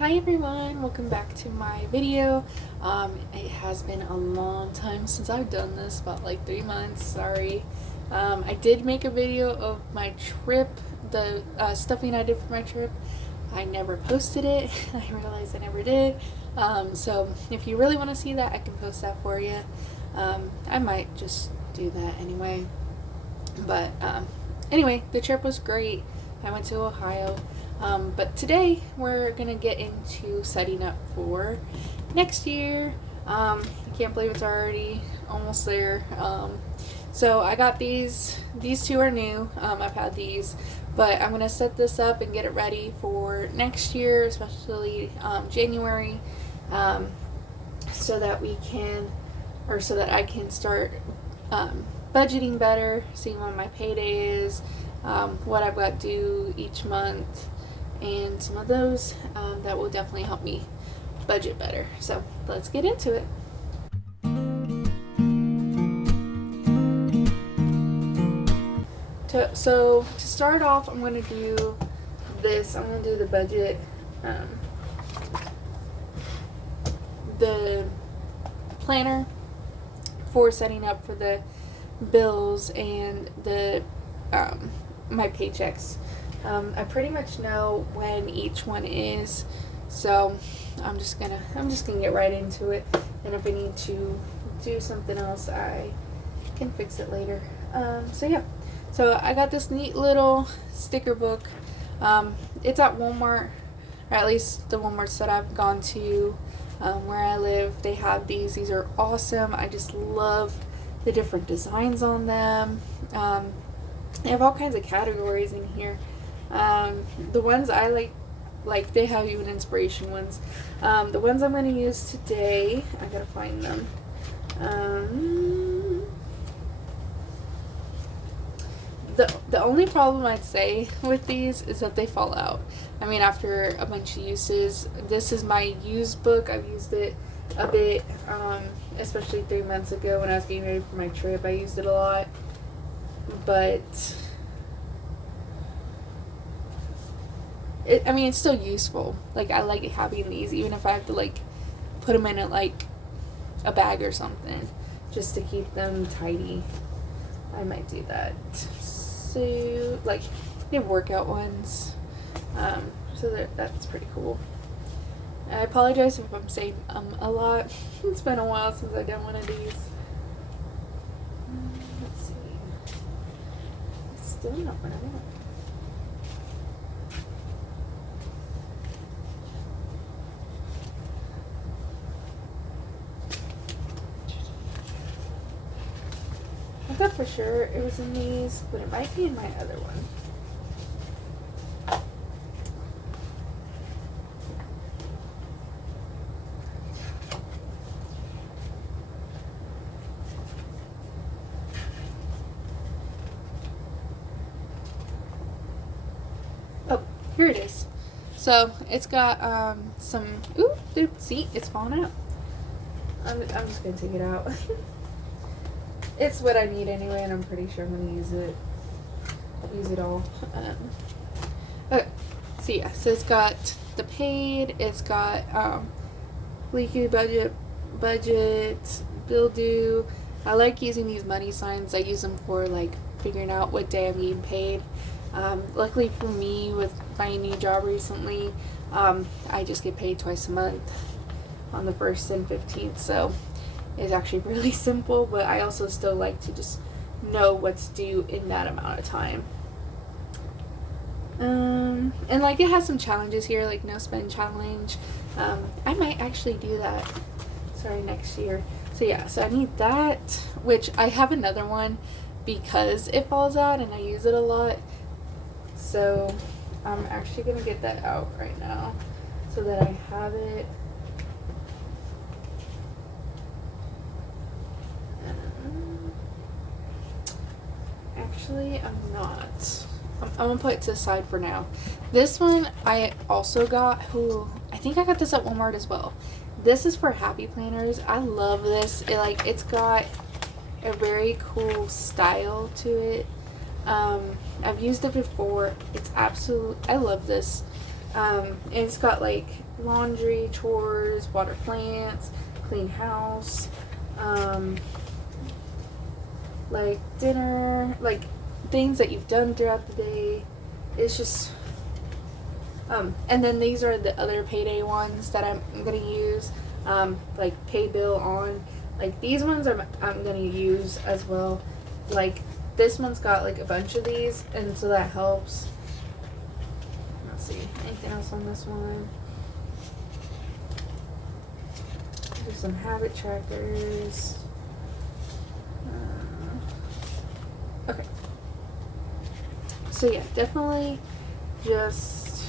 Hi everyone, welcome back to my video. It has been a long time since I've done this, about like 3 months, sorry. I did make a video of my trip, the stuffing I did for my trip. I never posted it. I realized I never did. So if you really want to see that, I can post that for you. I might just do that anyway. But anyway, the trip was great. I went to Ohio. But today we're gonna get into setting up for next year. I can't believe it's already almost there. So I got these. These two are new. I've had these, but I'm gonna set this up and get it ready for next year, especially January, so that we can, or so that I can start budgeting better, seeing when my payday is, what I've got due each month, and some of those that will definitely help me budget better. So let's get into it. So to start off, I'm going to do this. I'm going to do the budget, the planner for setting up for the bills and the my paychecks. I pretty much know when each one is, so I'm just gonna get right into it. And if I need to do something else, I can fix it later. So yeah, so I got this neat little sticker book. It's at Walmart, or at least the Walmarts that I've gone to where I live. They have these. These are awesome. I just love the different designs on them. They have all kinds of categories in here. The ones I like they have even inspiration ones. The ones I'm going to use today, I gotta find them. The only problem I'd say with these is that they fall out. I mean, after a bunch of uses. This is my used book. I've used it a bit, especially 3 months ago when I was getting ready for my trip. I used it a lot, but I mean, it's still useful. Like, I like having these, even if I have to like put them in a bag or something, just to keep them tidy. I might do that. So, like, they have workout ones. So that's pretty cool. I apologize if I'm saying a lot. It's been a while since I've done one of these. Let's see. It's still not running. I thought for sure it was in these, but it might be in my other one. Oh, here it is. So it's got some. Ooh, dude, see, it's falling out. I'm just gonna take it out. It's what I need anyway, and I'm pretty sure I'm gonna use it. Use it all. Okay. So yeah, so it's got the paid. It's got leaky budget, bill due. I like using these money signs. I use them for like figuring out what day I'm getting paid. Luckily for me, with my new job recently, I just get paid twice a month, on the 1st and 15th. So it's actually really simple, but I also still like to just know what's due in that amount of time. And like, it has some challenges here, like no spend challenge. I might actually do that, sorry, next year. So yeah, so I need that, which I have another one because it falls out and I use it a lot. So I'm actually gonna get that out right now so that I have it. Actually, I'm not. I'm gonna put it to the side for now. This one I also got. I think I got this at Walmart as well. This is for happy planners. I love this. It's got a very cool style to it. I've used it before. It's absolute. I love this. And it's got like laundry, chores, water plants, clean house, like dinner, like things that you've done throughout the day. It's just, and then these are the other payday ones that I'm gonna use, like pay bill on. Like these ones I'm gonna use as well. Like this one's got like a bunch of these, and so that helps. Let's see, anything else on this one? There's some habit trackers. Okay. So yeah, definitely just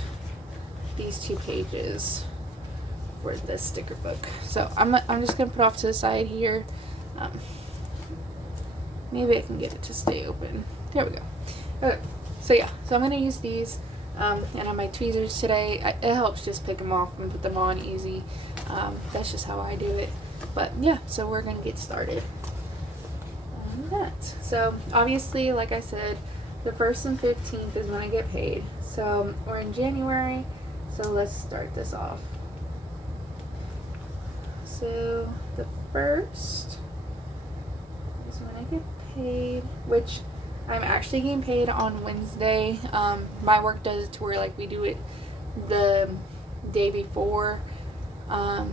these 2 pages for this sticker book. So I'm just gonna put off to the side here. Maybe I can get it to stay open. There we go. Okay. So yeah, so I'm gonna use these. And on my tweezers today, it helps just pick them off and put them on easy. That's just how I do it. But yeah, so we're gonna get started on that. So obviously, like I said, the 1st and 15th is when I get paid. So we're in January, so let's start this off. So the 1st is when I get paid, which I'm actually getting paid on Wednesday. My work does it to where like we do it the day before,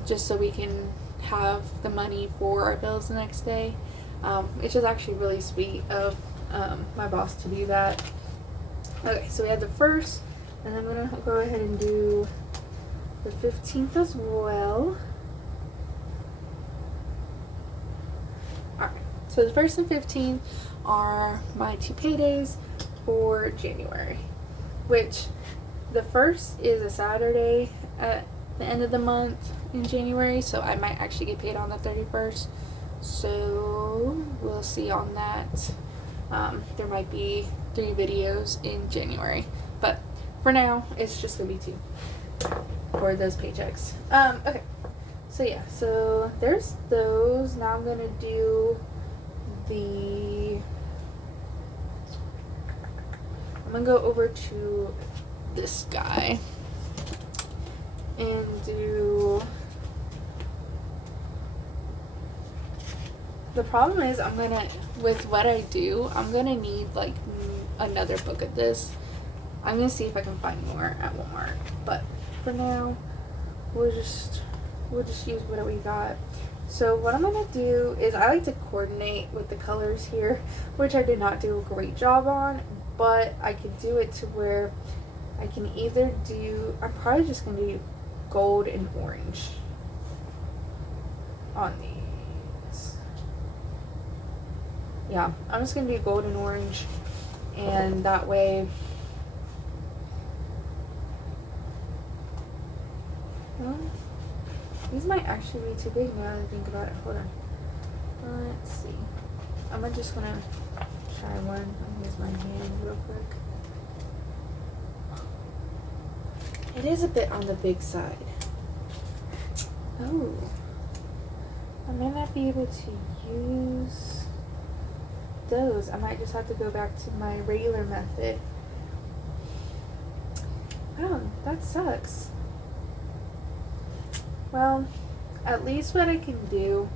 just so we can have the money for our bills the next day. It's just actually really sweet of my boss to do that. Okay, so we have the 1st, and I'm gonna go ahead and do the 15th as well. Alright, so the 1st and 15th are my 2 paydays for January, which the 1st is a Saturday at the end of the month in January, so I might actually get paid on the 31st. So we'll see on that. There might be 3 videos in January, but for now it's just gonna be 2 for those paychecks. Okay, so yeah, so there's those. Now I'm gonna do I'm gonna go over to this guy and do. The problem is with what I do, I'm gonna need like another book of this. I'm gonna see if I can find more at Walmart, but for now, we'll just use what we got. So what I'm gonna do is I like to coordinate with the colors here, which I did not do a great job on, but I could do it to where I can either do, I'm probably just gonna do gold and orange on these. Yeah, I'm just gonna do gold and orange, and that way, well, these might actually be too big now that I think about it. Hold on. Let's see. I'm just gonna try one. I'll use my hand real quick. It is a bit on the big side. Oh. I might not be able to use those. I might just have to go back to my regular method. Oh, that sucks. Well, at least what I can do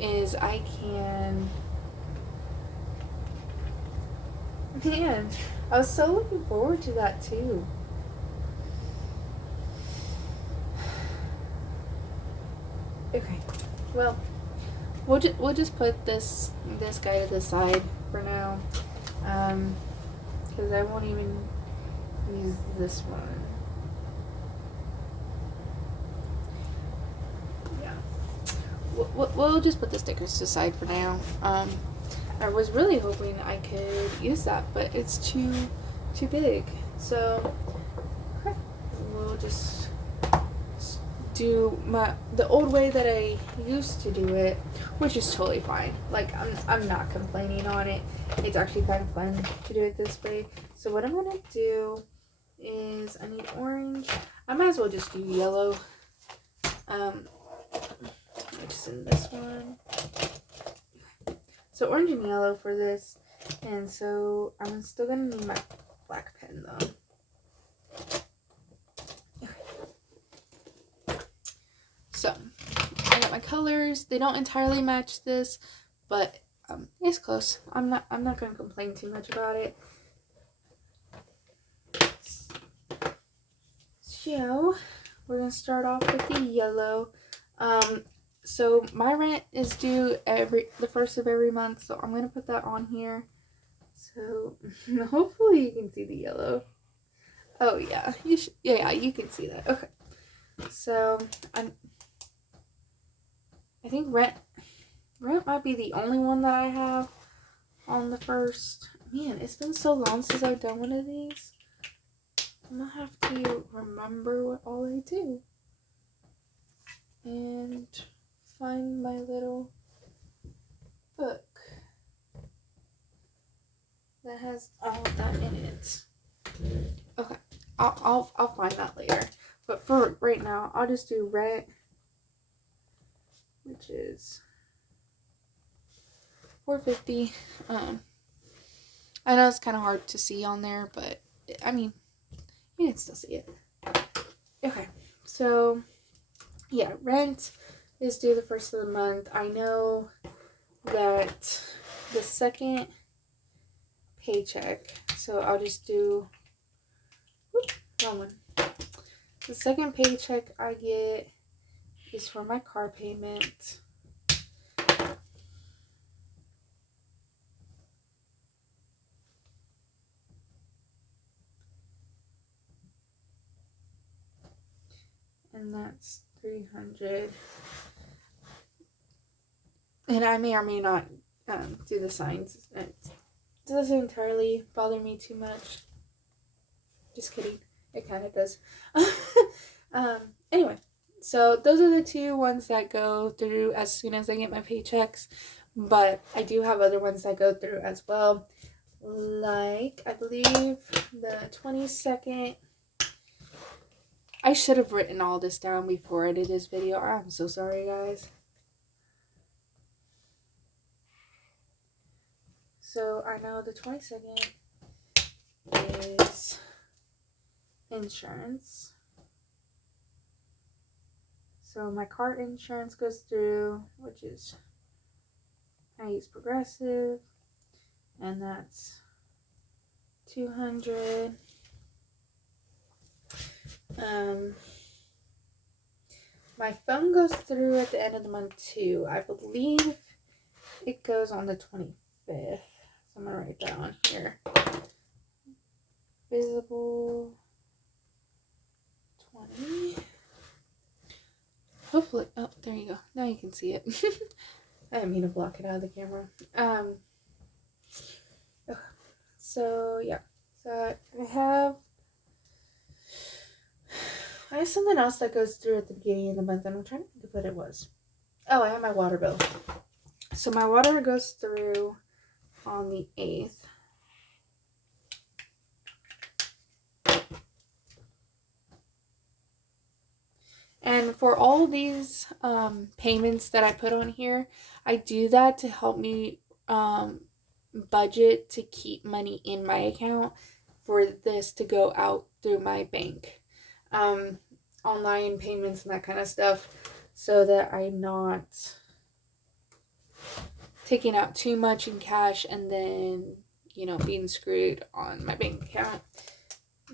is I can... Man, I was so looking forward to that too. Okay, well, we'll just put this guy to the side for now, because I won't even use this one. Yeah, we'll just put the stickers to the side for now. I was really hoping I could use that, but it's too big. So we'll just do the old way that I used to do it, which is totally fine. Like I'm not complaining on it. It's actually kind of fun to do it this way. So what I'm gonna do is I need orange. I might as well just do yellow. Just in this one. So orange and yellow for this, and so I'm still gonna need my black pen though. So I got my colors. They don't entirely match this, but it's close. I'm not gonna complain too much about it. So we're gonna start off with the yellow. So my rent is due the first of every month, so I'm gonna put that on here. So hopefully you can see the yellow. Oh yeah, yeah, you can see that. Okay. So I think rent might be the only one that I have on the first. Man, it's been so long since I've done one of these. I'm gonna have to remember what all I do and find my little book that has all of that in it. Okay, I'll find that later. But for right now, I'll just do rent, which is $4.50. I know it's kind of hard to see on there, but I mean, you can still see it. Okay, so yeah, rent is due the first of the month. I know that the second paycheck, so I'll just do, wrong one. The second paycheck I get is for my car payment. And that's $300. And I may or may not do the signs. It doesn't entirely bother me too much. Just kidding. It kind of does. Anyway, so those are the two ones that go through as soon as I get my paychecks. But I do have other ones that go through as well. Like, I believe the 22nd. I should have written all this down before I did this video. I'm so sorry, guys. So I know the 22nd is insurance. So my car insurance goes through, which is, I use Progressive, and that's $200. My phone goes through at the end of the month too. I believe it goes on the 25th. So I'm gonna write that on here. Visible 20. Hopefully, oh, there you go. Now you can see it. I didn't mean to block it out of the camera. So yeah. So I have something else that goes through at the beginning of the month, and I'm trying to think of what it was. Oh, I have my water bill. So my water goes through on the 8th. And for all these payments that I put on here, I do that to help me budget to keep money in my account for this to go out through my bank. Online payments and that kind of stuff, so that I'm not taking out too much in cash and then, being screwed on my bank account.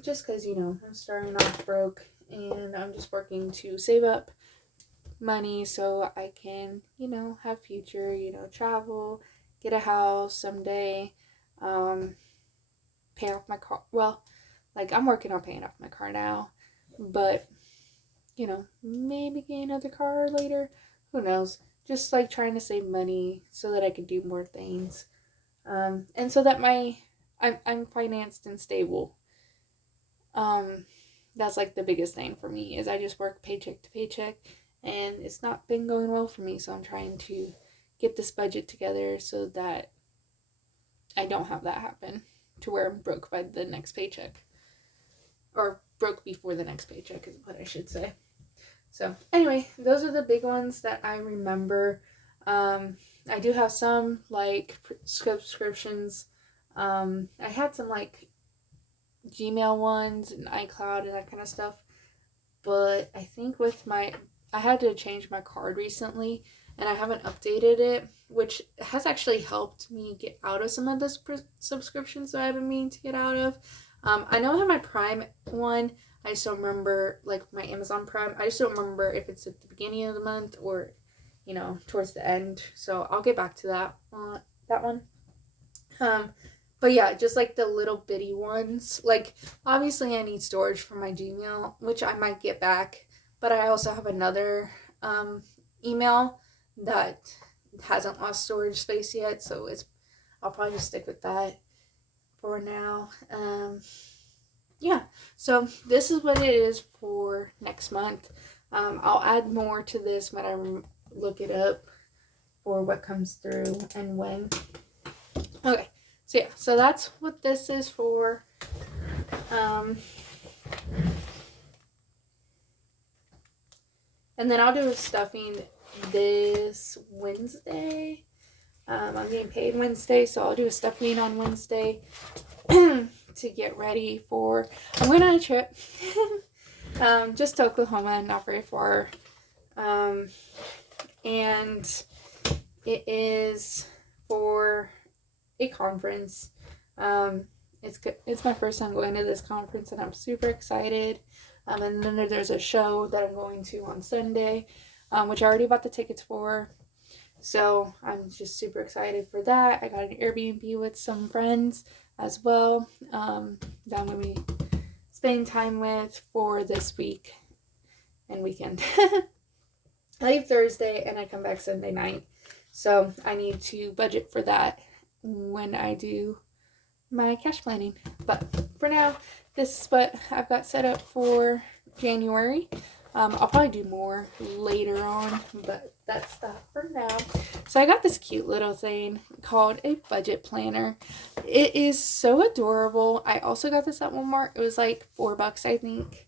Just because, I'm starting off broke and I'm just working to save up money so I can, have future, travel, get a house someday, pay off my car. Well, like, I'm working on paying off my car now, but, maybe get another car later. Who knows? Just like trying to save money so that I can do more things. And so that I'm financed and stable. That's like the biggest thing for me is I just work paycheck to paycheck and it's not been going well for me. So I'm trying to get this budget together so that I don't have that happen to where I'm broke by the next paycheck, or broke before the next paycheck is what I should say. So anyway, those are the big ones that I remember. I do have some like subscriptions. I had some like Gmail ones and iCloud and that kind of stuff. But I think with my I had to change my card recently and I haven't updated it, which has actually helped me get out of some of the subscriptions that I've been meaning to get out of. I know I have my Prime one. I just don't remember, like my Amazon Prime. I just don't remember if it's at the beginning of the month or, you know, towards the end. So I'll get back to that one. But yeah, just like the little bitty ones. Like, obviously I need storage for my Gmail, which I might get back. But I also have another email that hasn't lost storage space yet. So I'll probably just stick with that for now. Yeah, so this is what it is for next month. I'll add more to this when I look it up for what comes through and when. Okay. So yeah, so that's what this is for. And then I'll do a stuffing this Wednesday. I'm getting paid Wednesday, so I'll do a stuffing on Wednesday to get ready for. I'm going on a trip, just to Oklahoma, not very far, and it is for a conference. It's my first time going to this conference and I'm super excited. And then there's a show that I'm going to on Sunday, which I already bought the tickets for. So I'm just super excited for that. I got an Airbnb with some friends as well that I'm going to be spending time with for this week and weekend. I leave Thursday and I come back Sunday night. So I need to budget for that when I do my cash planning. But for now, this is what I've got set up for January. I'll probably do more later on, but that's that for now. So I got this cute little thing called a budget planner. It is so adorable. I also got this at Walmart. It was like $4, I think.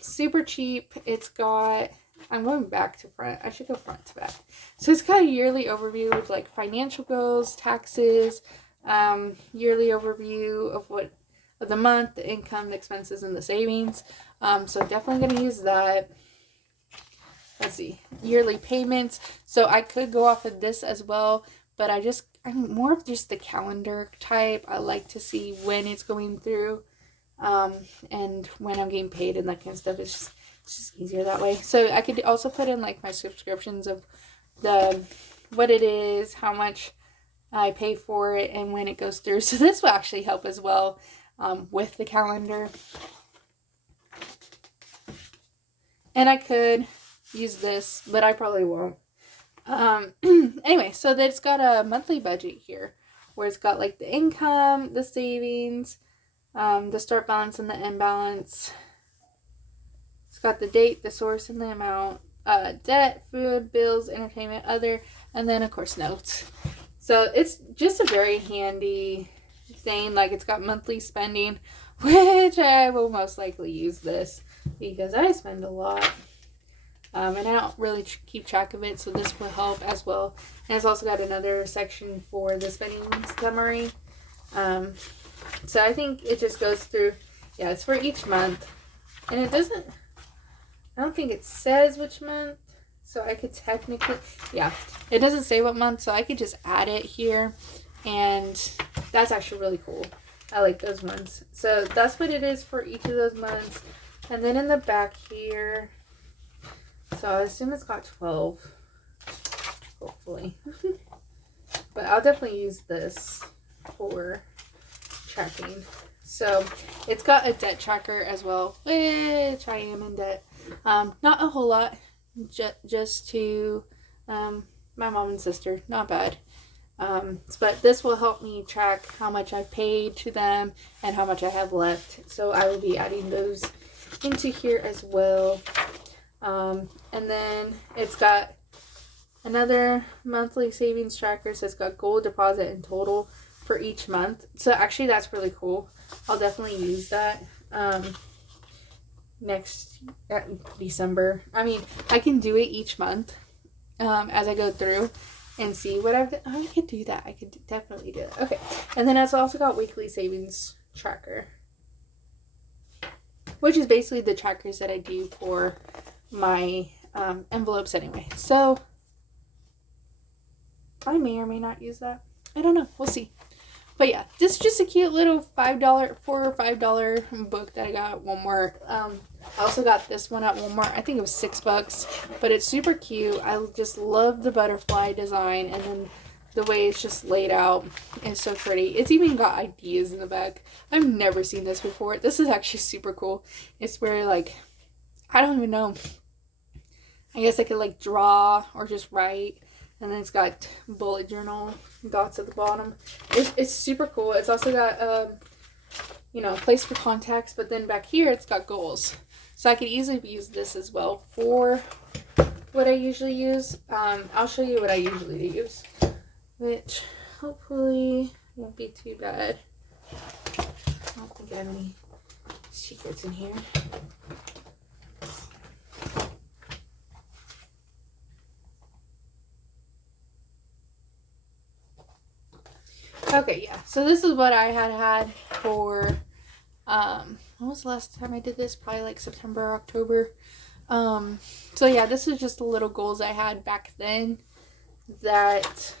Super cheap. It's got, I'm going back to front. I should go front to back. So it's got a yearly overview of like financial goals, taxes, yearly overview of the month, the income, the expenses, and the savings. So definitely going to use that. Let's see, yearly payments. So I could go off of this as well, but I'm more of just the calendar type. I like to see when it's going through, and when I'm getting paid and that kind of stuff. It's just easier that way. So I could also put in like my subscriptions of what it is, how much I pay for it, and when it goes through. So this will actually help as well with the calendar. And I could use this, but I probably won't. Anyway, so it's got a monthly budget here where it's got like the income, the savings, the start balance and the end balance. It's got the date, the source, and the amount, debt, food, bills, entertainment, other, and then of course notes. So it's just a very handy thing. Like, it's got monthly spending, which I will most likely use this because I spend a lot. And I don't really keep track of it, so this will help as well. And it's also got another section for the spending summary. So I think it just goes through, yeah, it's for each month. And I don't think it says which month, so I could technically, yeah, it doesn't say what month, so I could just add it here. And that's actually really cool. I like those ones. So that's what it is for each of those months. And then in the back here, so I assume it's got 12, hopefully. But I'll definitely use this for tracking. So it's got a debt tracker as well, which I am in debt. Not a whole lot, just to my mom and sister. Not bad. But this will help me track how much I've paid to them and how much I have left. So I will be adding those into here as well. And then it's got another monthly savings tracker. So it's got goal, deposit, and total for each month. So actually that's really cool. I'll definitely use that next December. I mean, I can do it each month as I go through and see what I've done. Oh, I could do that. I could definitely do that. Okay. And then it's also got weekly savings tracker, which is basically the trackers that I do for my envelopes anyway. So I may or may not use that. I don't know. We'll see. But yeah, this is just a cute little $4 or $5 book that I got at Walmart. I also got this one at Walmart. I think it was $6, but it's super cute. I just love the butterfly design, and then the way it's just laid out is so pretty. It's even got ideas in the back. I've never seen this before. This is actually super cool. It's where, like, I don't even know. I guess I could, like, draw or just write. And then it's got bullet journal dots at the bottom. It's super cool. It's also got, you know, a place for contacts. But then back here, it's got goals. So I could easily use this as well for what I usually use. I'll show you what I usually use, which hopefully won't be too bad. I don't think I have any secrets in here. Okay, yeah. So this is what I had for, when was the last time I did this? Probably like September, October. So yeah, this is just the little goals I had back then that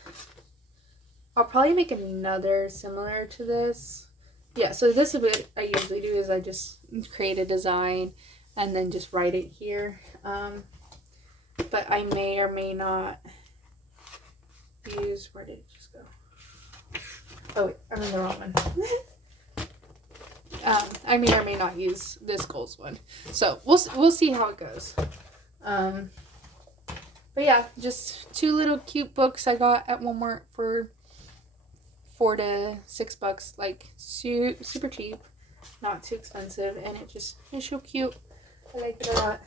I'll probably make another similar to this. Yeah, so this is what I usually do is I just create a design and then just write it here. But I may or may not use, where did it just go? Oh wait, I'm in the wrong one. I may or may not use this goals one. So we'll see how it goes. But yeah, just two little cute books I got at Walmart for $4 to $6, like super cheap, not too expensive, and it's so cute. I like it a lot.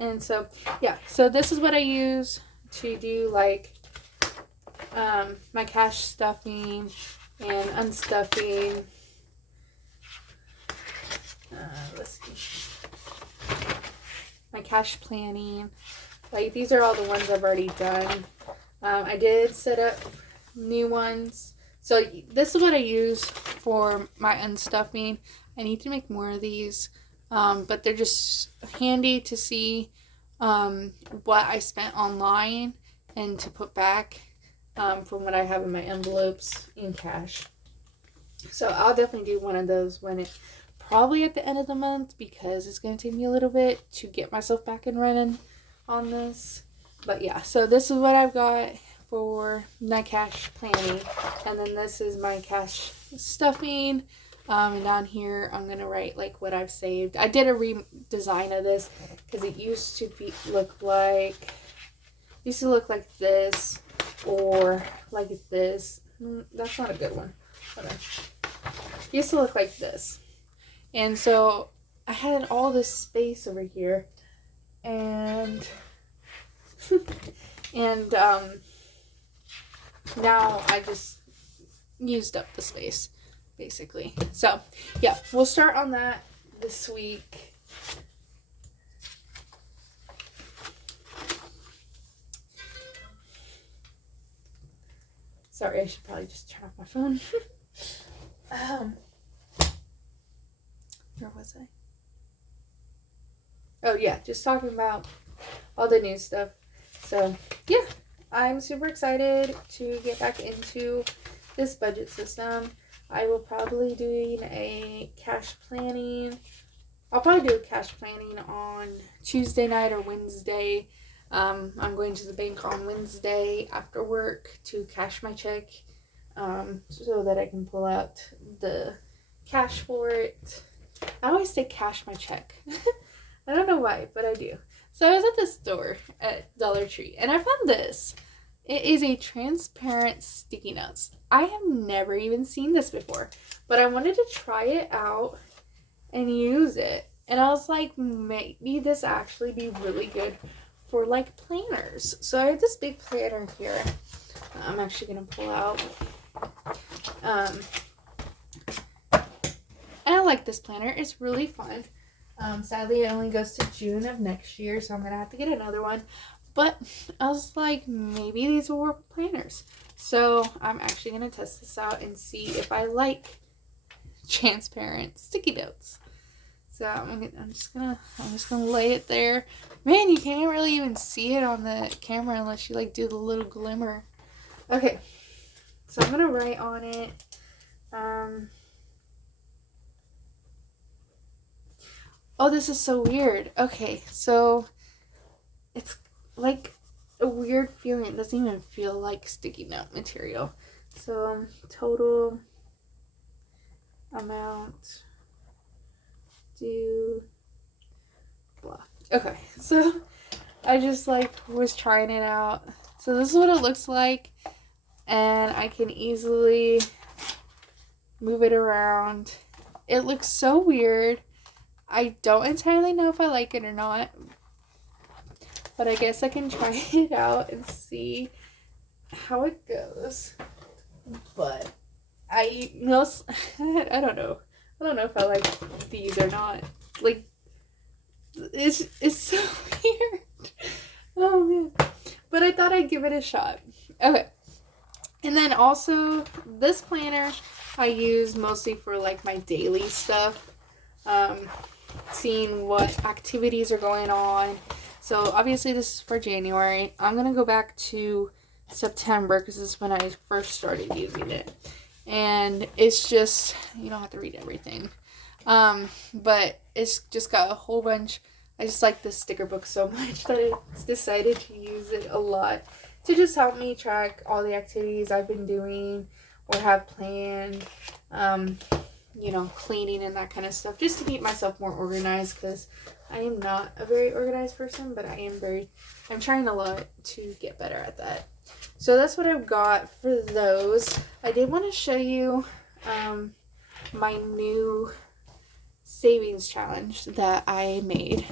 And so yeah, so this is what I use to do like my cash stuffing and unstuffing. Let's see. My cash planning. Like, these are all the ones I've already done. I did set up new ones. So this is what I use for my unstuffing. I need to make more of these. But they're just handy to see what I spent online and to put back from what I have in my envelopes in cash. So I'll definitely do one of those when it, probably at the end of the month, because it's going to take me a little bit to get myself back and running on this. But yeah, so this is what I've got for my cash planning, and then this is my cash stuffing. And down here I'm gonna write like what I've saved. I did a redesign of this because it used to look like this or like this. That's not a good one. Hold on. It used to look like this, and so I had all this space over here, and and now I just used up the space basically. So yeah, we'll start on that this week. Sorry, I should probably just turn off my phone. Where was I? Oh yeah, just talking about all the new stuff. So yeah, I'm super excited to get back into this budget system. I will probably doing a cash planning. I'll probably do a cash planning on Tuesday night or Wednesday. I'm going to the bank on Wednesday after work to cash my check, so that I can pull out the cash for it. I always say cash my check. I don't know why, but I do. So I was at the store at Dollar Tree, and I found this. It is a transparent sticky notes. I have never even seen this before, but I wanted to try it out and use it. And I was like, maybe this actually be really good for like planners. So I have this big planner here. I'm actually going to pull out. And I like this planner. It's really fun. Sadly, it only goes to June of next year, so I'm going to have to get another one. But I was like, maybe these will work planners. So I'm actually going to test this out and see if I like transparent sticky notes. So I'm just gonna lay it there. Man, you can't really even see it on the camera unless you like do the little glimmer. Okay, so I'm gonna write on it. Oh, this is so weird. Okay, so it's like a weird feeling. It doesn't even feel like sticky note material. So total amount due blah. Okay, so I just like was trying it out. So this is what it looks like, and I can easily move it around. It looks so weird. I don't entirely know if I like it or not, but I guess I can try it out and see how it goes. But I know, I don't know. I don't know if I like these or not. Like, it's so weird. Oh man. But I thought I'd give it a shot. Okay. And then also, this planner I use mostly for like my daily stuff. Seeing what activities are going on. So obviously this is for January. I'm going to go back to September because this is when I first started using it. And it's just, you don't have to read everything. But it's just got a whole bunch. I just like this sticker book so much that I decided to use it a lot to just help me track all the activities I've been doing or have planned. You know, cleaning and that kind of stuff, just to keep myself more organized, because I am not a very organized person, but I'm trying a lot to get better at that. So that's what I've got for those. I did want to show you my new savings challenge that I made.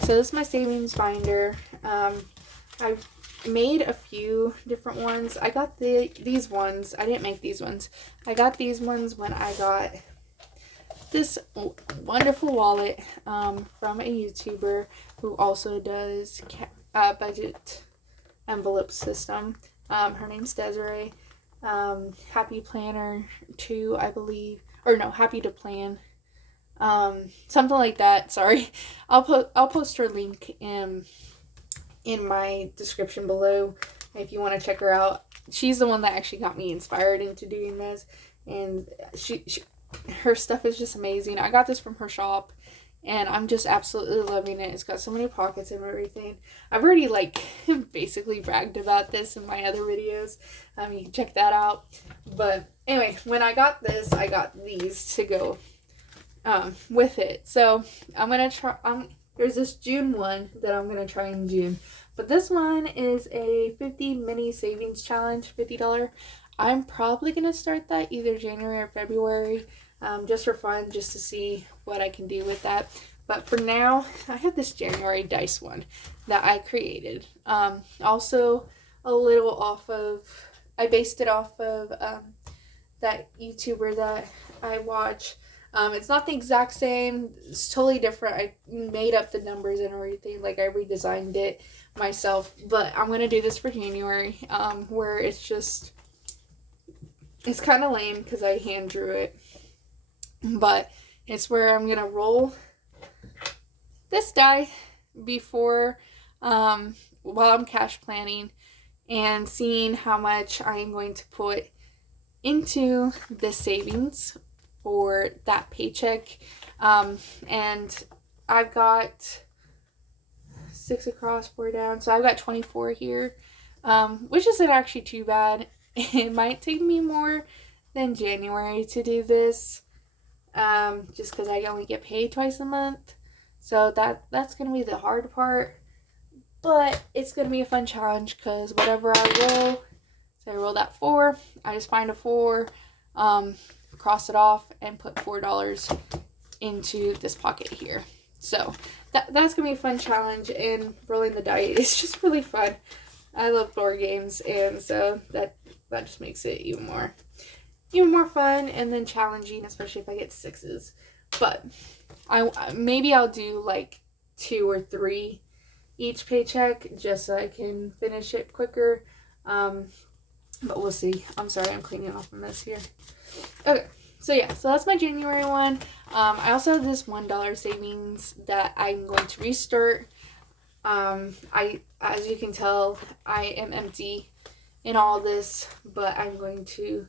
So this is my savings binder. I've made a few different ones. I got these ones. I didn't make these ones. I got these ones when I got this wonderful wallet from a YouTuber who also does budget envelope system. Her name's Desiree. Happy Planner 2, I believe, or no, Happy to Plan. Something like that. Sorry, I'll post her link in my description below if you want to check her out. She's the one that actually got me inspired into doing this, and her stuff is just amazing. I got this from her shop, and I'm just absolutely loving it. It's got so many pockets and everything. I've already like basically bragged about this in my other videos. You can check that out. But anyway, when I got this, I got these to go with it. So I'm gonna try. There's this June one that I'm gonna try in June. But this one is a 50 mini savings challenge, $50. I'm probably going to start that either January or February, just for fun, just to see what I can do with that. But for now, I have this January dice one that I created. Also, a little off of, I based it off of that YouTuber that I watch. It's not the exact same. It's totally different. I made up the numbers and everything. Like, I redesigned it myself. But I'm going to do this for January, where it's kind of lame because I hand drew it. But it's where I'm going to roll this die before, while I'm cash planning and seeing how much I am going to put into the savings for that paycheck. And I've got 6 across, 4 down, so I've got 24 here, which isn't actually too bad. It might take me more than January to do this, just because I only get paid twice a month, so that's gonna be the hard part, but it's gonna be a fun challenge because whatever I roll, so I roll that 4, I just find a 4, cross it off, and put $4 into this pocket here. So that's gonna be a fun challenge, and rolling the dice is just really fun. I love board games, and so that just makes it even more fun and then challenging, especially if I get 6s. But maybe I'll do like 2 or 3 each paycheck just so I can finish it quicker. But we'll see. I'm sorry, I'm cleaning off a mess here. Okay, So yeah, so that's my January one. I also have this $1 savings that I'm going to restart. As you can tell, I am empty in all this, but I'm going to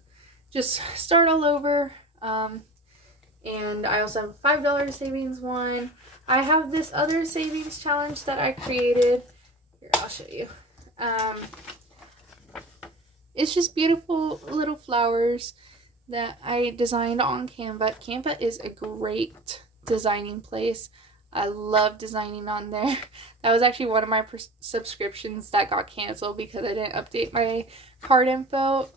just start all over. And I also have a $5 savings one. I have this other savings challenge that I created. Here, I'll show you. It's just beautiful little flowers that I designed on Canva. Canva is a great designing place. I love designing on there. That was actually one of my subscriptions that got canceled because I didn't update my card info.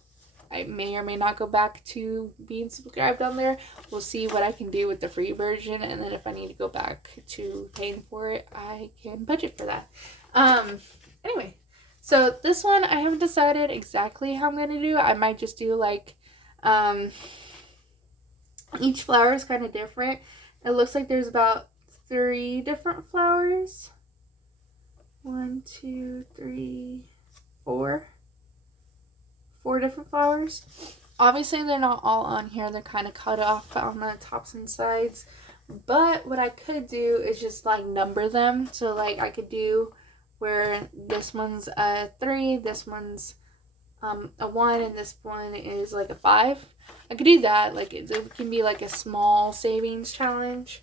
I may or may not go back to being subscribed on there. We'll see what I can do with the free version, and then if I need to go back to paying for it, I can budget for that. Anyway, so this one I haven't decided exactly how I'm going to do. I might just do like each flower is kind of different. It looks like there's about 3 different flowers. 1, 2, 3, 4. 4 different flowers. Obviously, they're not all on here. They're kind of cut off on the tops and sides. But what I could do is just like number them. So like I could do where this one's a 3, this one's a 1, and this one is like a 5. I could do that. Like it can be like a small savings challenge.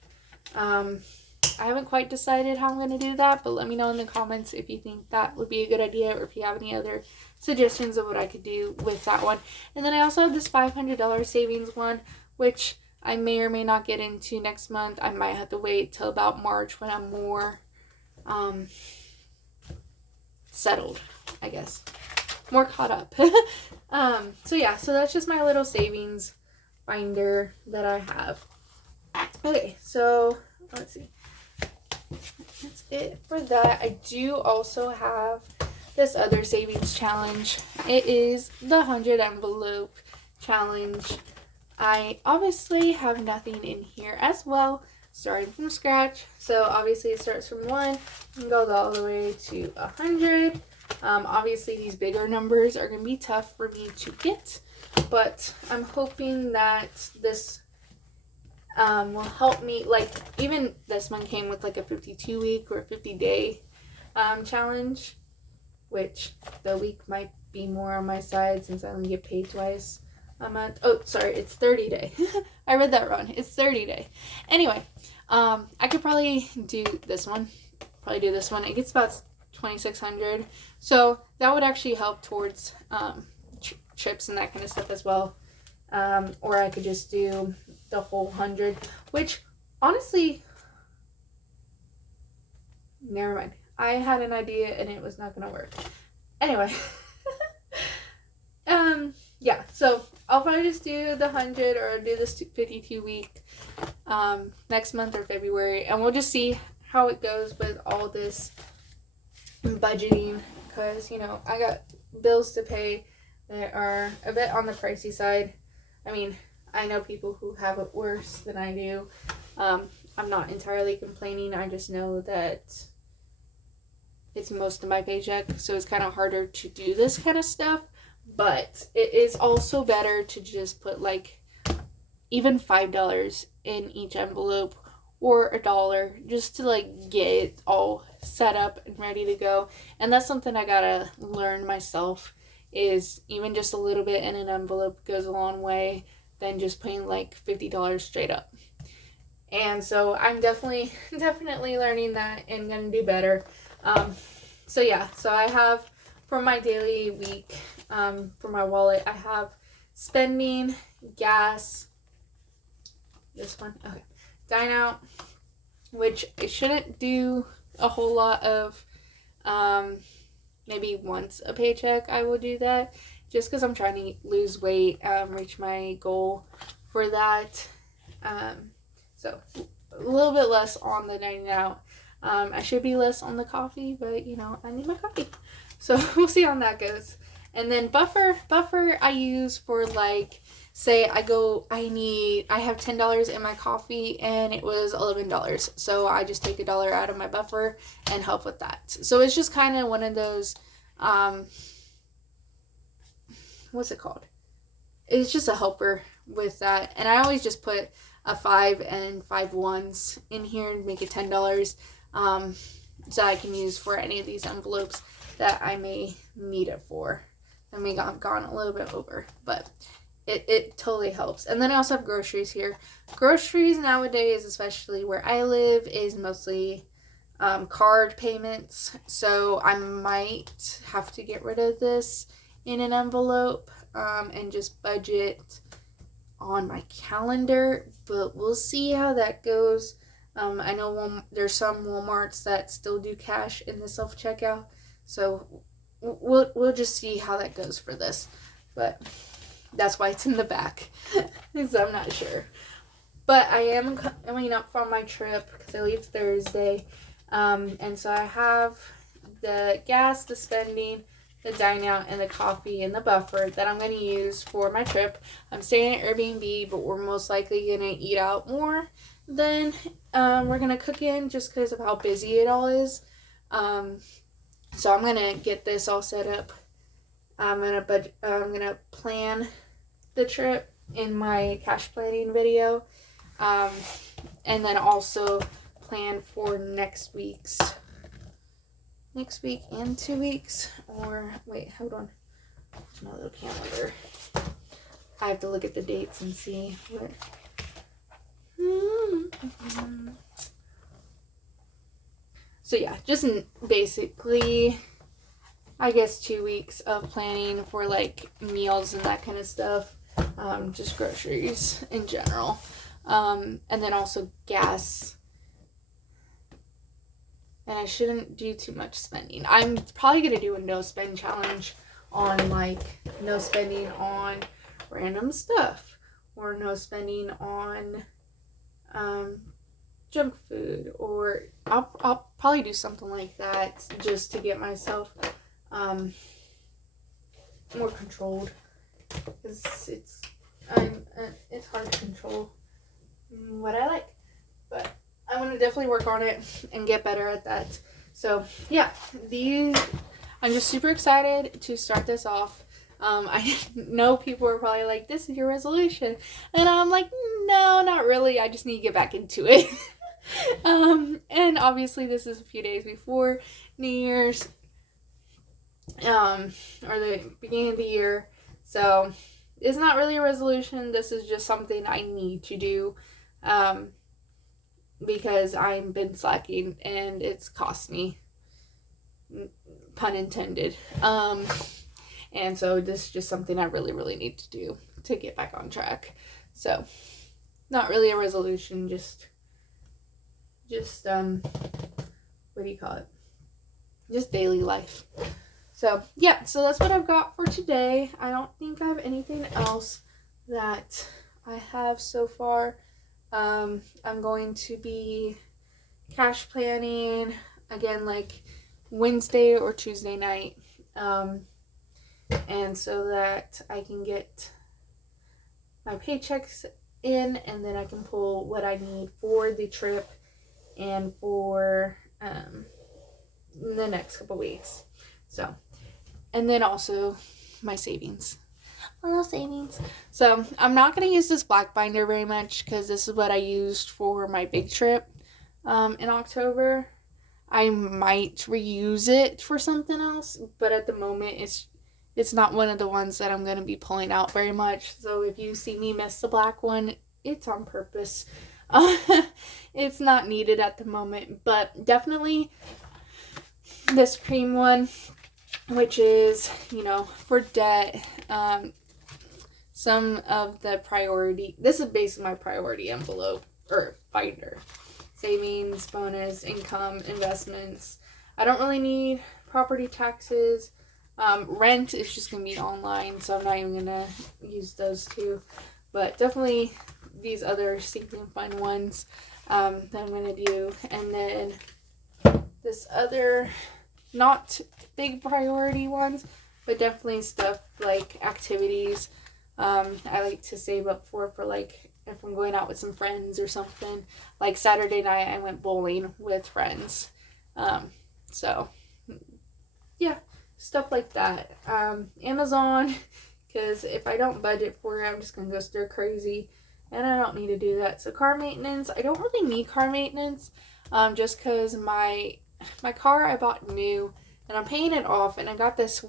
I haven't quite decided how I'm going to do that, but let me know in the comments if you think that would be a good idea, or if you have any other suggestions of what I could do with that one. And then I also have this $500 savings one, which I may or may not get into next month. I might have to wait till about March when I'm more settled, I guess. More caught up. So yeah, so that's just my little savings binder that I have. Okay, so let's see. That's it for that. I do also have this other savings challenge. It is the 100 envelope challenge. I obviously have nothing in here as well, starting from scratch. So obviously it starts from 1 and goes all the way to 100. Obviously these bigger numbers are going to be tough for me to get, but I'm hoping that this will help me. Like even this one came with like a 52 week or 50 day challenge, which the week might be more on my side since I only get paid twice a month. Oh, sorry, it's 30 day. I read that wrong. It's 30 day. Anyway, I could probably do this one. It gets about 2,600, so that would actually help towards trips and that kind of stuff as well. Or I could just do the whole 100, which honestly, never mind. I had an idea and it was not gonna work. Anyway, yeah, so I'll probably just do the 100 or do this 52 week next month or February, and we'll just see how it goes with all this budgeting, because I got bills to pay that are a bit on the pricey side. I mean, I know people who have it worse than I do. I'm not entirely complaining. I just know that it's most of my paycheck, so it's kind of harder to do this kind of stuff. But it is also better to just put like even $5 in each envelope, or $1, just to like get it all set up and ready to go. And that's something I gotta learn myself, is even just a little bit in an envelope goes a long way than just paying like $50 straight up. And so I'm definitely learning that and gonna do better. So yeah, so I have for my daily week, for my wallet, I have spending, gas, this one, okay, dine out, which I shouldn't do a whole lot of. Maybe once a paycheck I will do that, just because I'm trying to lose weight, reach my goal for that. So a little bit less on the dining out. I should be less on the coffee, but I need my coffee. So we'll see how that goes. And then buffer I use for like, say I have $10 in my coffee and it was $11. So I just take $1 out of my buffer and help with that. So it's just kind of one of those, what's it called? it's just a helper with that. And I always just put a 5 and 5 ones in here and make it $10, so I can use for any of these envelopes that I may need it for. I may have gone a little bit over, but it totally helps. And then I also have groceries here. Groceries nowadays, especially where I live, is mostly card payments. So I might have to get rid of this in an envelope and just budget on my calendar. But we'll see how that goes. I know there's some Walmarts that still do cash in the self-checkout. So we'll just see how that goes for this. But that's why it's in the back. So I'm not sure. But I am coming up from my trip because I leave Thursday. And so I have the gas, the spending, the dine out, and the coffee and the buffer that I'm going to use for my trip. I'm staying at Airbnb, but we're most likely going to eat out more than we're going to cook in just because of how busy it all is. So I'm going to get this all set up. I'm gonna plan the trip in my cash planning video, and then also plan for next week and 2 weeks. Or wait, hold on, it's my little calendar. I have to look at the dates and see what. So yeah, just basically, I guess 2 weeks of planning for like meals and that kind of stuff. Just groceries in general. And then also gas. And I shouldn't do too much spending. I'm probably going to do a no spend challenge on like no spending on random stuff. Or no spending on junk food. Or I'll probably do something like that just to get myself more controlled, because it's hard to control what I like, but I'm gonna definitely work on it and get better at that. So yeah, I'm just super excited to start this off. I know people are probably like, this is your resolution, and I'm like, no, not really. I just need to get back into it. And obviously this is a few days before New Year's, or the beginning of the year, so it's not really a resolution. This is just something I need to do, because I've been slacking and it's cost me, pun intended, and so this is just something I really, really need to do to get back on track. So not really a resolution, just what do you call it, just daily life. So, yeah, so that's what I've got for today. I don't think I have anything else that I have so far. I'm going to be cash planning again, like Wednesday or Tuesday night. And so that I can get my paychecks in, and then I can pull what I need for the trip and for the next couple weeks. So, and then also my savings. Little savings. So I'm not going to use this black binder very much because this is what I used for my big trip in October. I might reuse it for something else, but at the moment it's not one of the ones that I'm going to be pulling out very much. So if you see me miss the black one, it's on purpose. It's not needed at the moment, but definitely this cream one, which is, for debt. Some of the priority, this is basically my priority envelope or binder. Savings, bonus, income, investments. I don't really need property taxes. Rent is just going to be online, so I'm not even going to use those two. But definitely these other sinking fund ones that I'm going to do. And then this other, not big priority ones, but definitely stuff like activities. I like to save up for like if I'm going out with some friends or something. Like Saturday night I went bowling with friends. So yeah, stuff like that. Amazon because if I don't budget for it, I'm just gonna go stir crazy, and I don't need to do that. So car maintenance, I don't really need car maintenance, just because my car I bought new, and I'm paying it off, and I got this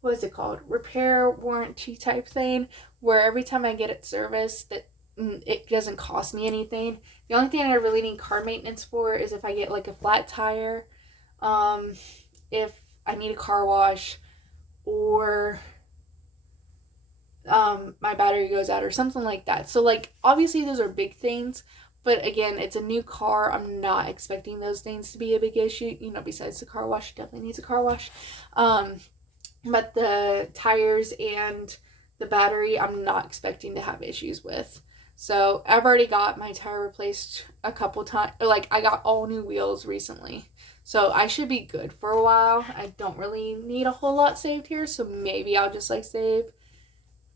what is it called, repair warranty type thing, where every time I get it serviced, that it doesn't cost me anything. The only thing I really need car maintenance for is if I get like a flat tire, if I need a car wash, or my battery goes out or something like that. So like obviously those are big things, but again, it's a new car. I'm not expecting those things to be a big issue. You know, besides the car wash, it definitely needs a car wash. But the tires and the battery, I'm not expecting to have issues with. So I've already got my tire replaced a couple times. Like I got all new wheels recently. So I should be good for a while. I don't really need a whole lot saved here. So maybe I'll just like save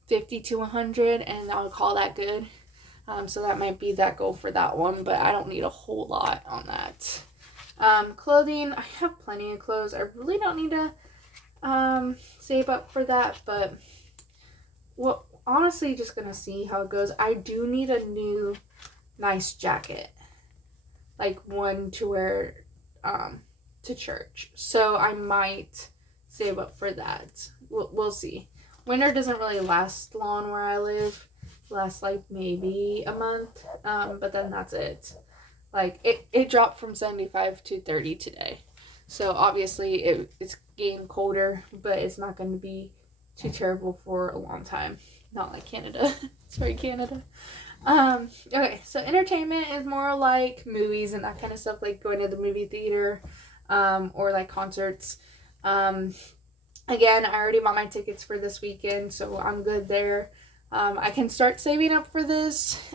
50 to 100 and I'll call that good. So that might be that goal for that one. But I don't need a whole lot on that. Clothing, I have plenty of clothes. I really don't need to save up for that, but well, honestly just gonna see how it goes. I do need a new nice jacket, like one to wear to church, so I might save up for that. We'll see. Winter doesn't really last long where I live. It lasts like maybe a month, but then that's it. Like it dropped from 75 to 30 today. So obviously it's getting colder, but it's not going to be too terrible for a long time. Not like Canada. Sorry, Canada. Okay, so entertainment is more like movies and that kind of stuff, like going to the movie theater, or like concerts. Again, I already bought my tickets for this weekend, so I'm good there. I can start saving up for this.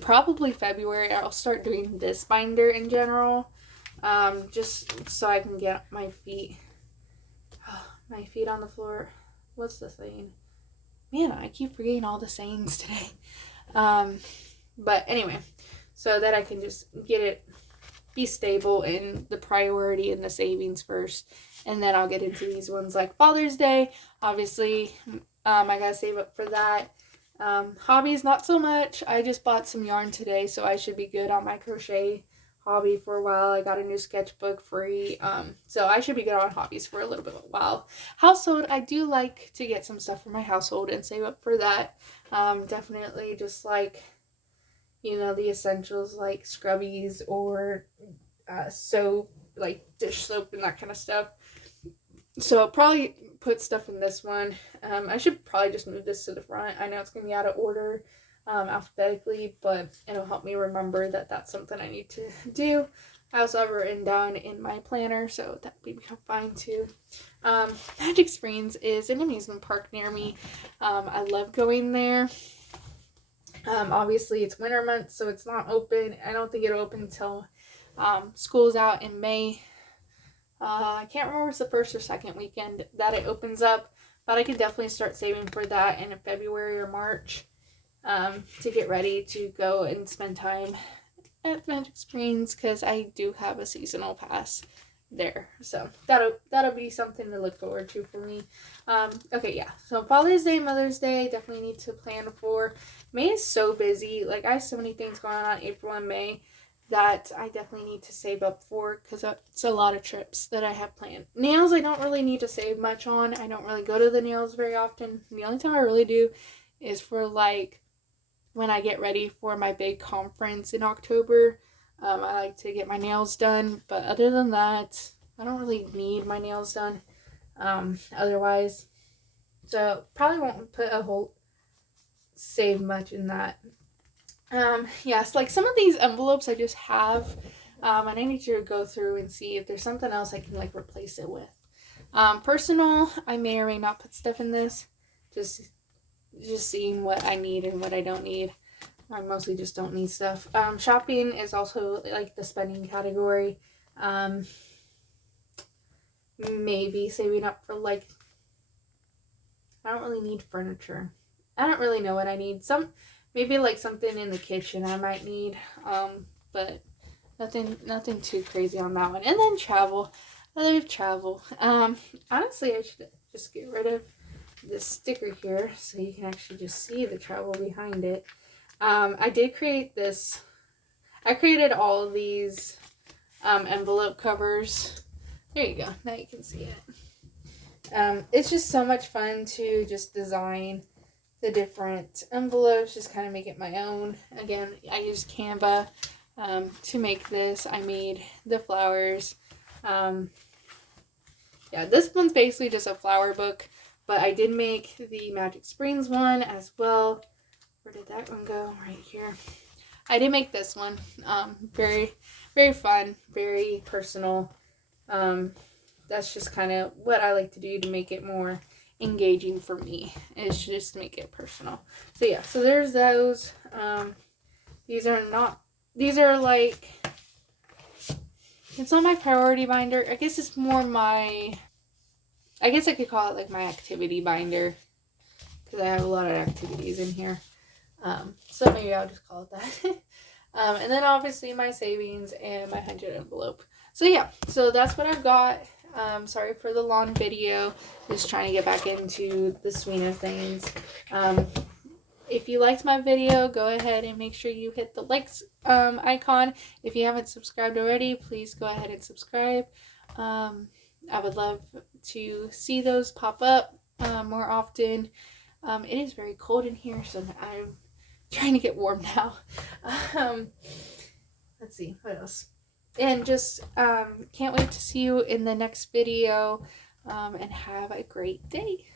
Probably February. I'll start doing this binder in general. Just so I can get my feet on the floor. What's the saying? Man, I keep forgetting all the sayings today. But anyway, so that I can just be stable in the priority and the savings first, and then I'll get into these ones like Father's Day. Obviously, I gotta save up for that. Hobbies, not so much. I just bought some yarn today, so I should be good on my crochet hobby for a while. I got a new sketchbook free, so I should be good on hobbies for a little bit of a while. Household, I do like to get some stuff for my household and save up for that. Definitely just like, you know, the essentials like scrubbies or soap, like dish soap and that kind of stuff. So I'll probably put stuff in this one. I should probably just move this to the front. I know it's going to be out of order alphabetically, but it'll help me remember that that's something I need to do. I also have it written down in my planner, so that would be fine too. Magic Springs is an amusement park near me. I love going there. Obviously it's winter months, so it's not open. I don't think it'll open until school's out in May. I can't remember if it's the first or second weekend that it opens up, but I can definitely start saving for that in February or March, to get ready to go and spend time at Magic Springs, because I do have a seasonal pass there, so that'll be something to look forward to for me. Okay, yeah, so Father's Day, Mother's Day, definitely need to plan for. May is so busy. Like, I have so many things going on April and May that I definitely need to save up for, because it's a lot of trips that I have planned. Nails, I don't really need to save much on. I don't really go to the nails very often. The only time I really do is for like when I get ready for my big conference in October. I like to get my nails done, but other than that, I don't really need my nails done otherwise. So probably won't put a whole save much in that. Yes, like some of these envelopes I just have, and I need to go through and see if there's something else I can like replace it with. Personal, I may or may not put stuff in this, just seeing what I need and what I don't need. I mostly just don't need stuff. Shopping is also like the spending category. Maybe saving up for like, I don't really need furniture. I don't really know what I need. Maybe like something in the kitchen I might need, but nothing too crazy on that one. And then travel. I love travel. Honestly, I should just get rid of this sticker here so you can actually just see the travel behind it. I did create this. I created all of these envelope covers. There you go. Now you can see it. It's just so much fun to just design the different envelopes, just kind of make it my own. Again, I used Canva to make this. I made the flowers. Yeah, this one's basically just a flower book, but I did make the Magic Springs one as well. Where did that one go? Right here. I did make this one. Very, very fun, very personal. That's just kind of what I like to do to make it more engaging for me, is just make it personal. So yeah, so there's those. These are like, it's not my priority binder. I guess it's more my, I guess I could call it like my activity binder, because I have a lot of activities in here. So maybe I'll just call it that. And then obviously my savings and my 100 envelope. So yeah, so that's what I've got. Sorry for the long video. Just trying to get back into the swing of things. If you liked my video, go ahead and make sure you hit the likes icon. If you haven't subscribed already, please go ahead and subscribe. I would love to see those pop up more often. It is very cold in here, so I'm trying to get warm now. Let's see, what else? And just can't wait to see you in the next video, and have a great day.